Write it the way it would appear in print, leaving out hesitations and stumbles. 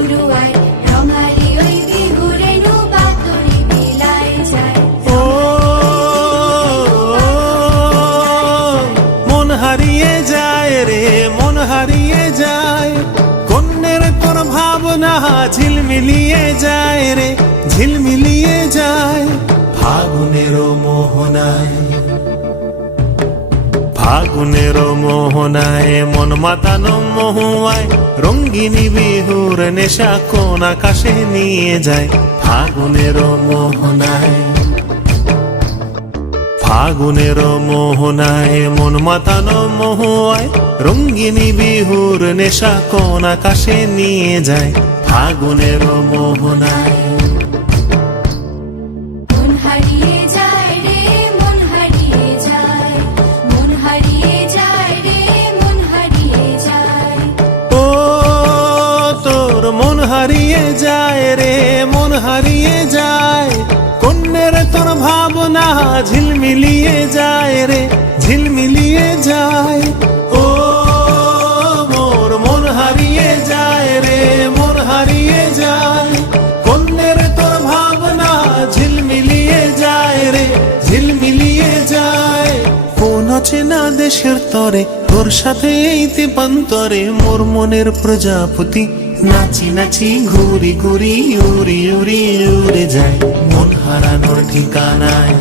পড়ুয়ায় রঙালি ওই বিহুরে নু বাতরি বিলায় যায়। ও মন হারিয়ে যায় রে, মন হারিয়ে যায়, কন্যের তোর ভাবনা ঝিলমিলিয়ে যায় রে, ঝিলমিলিয়ে যায় ফাগুনের মোহনায়। ফাগুনের মোহনায় মন মাতানো মহুয়ায়, রঙ্গিনী বিহুর নেশা কোন আকাশে নিয়ে যায় ফাগুনের মোহনায়। ফাগুনের মোহনায় মন মাতানো মহুয়ায়, রঙ্গিনী বিহুর নেশা কোন আকাশে নিয়ে যায় ফাগুনের মোহনায়। মন হারিয়ে যায় রে, মন হারিয়ে যায়, মন হারিয়ে যায় রে, মন হারিয়ে যায়। ও তোর মন হারিয়ে যায় রে, মন হারিয়ে যায়, কন্যের তোর ভাবনা ঝিলমিলিয়ে যায় রে, ঝিলমিলিয়ে যায়। ও মোর মন হারিয়ে যায় রে, মন হারিয়ে যায়, কন্যের তোর ভাবনা ঝিলমিলিয়ে যায় রে, ঝিলমিলিয়ে যায়। কোন অচেনা দেশের তরে তোর সাথে এই তেপান্তরে মোর মনের প্রজাপতি নাচি নাচি ঘুরি ঘুরি উড়ি উড়ি উড়ে যায় মন হারানোর ঠিকানায়।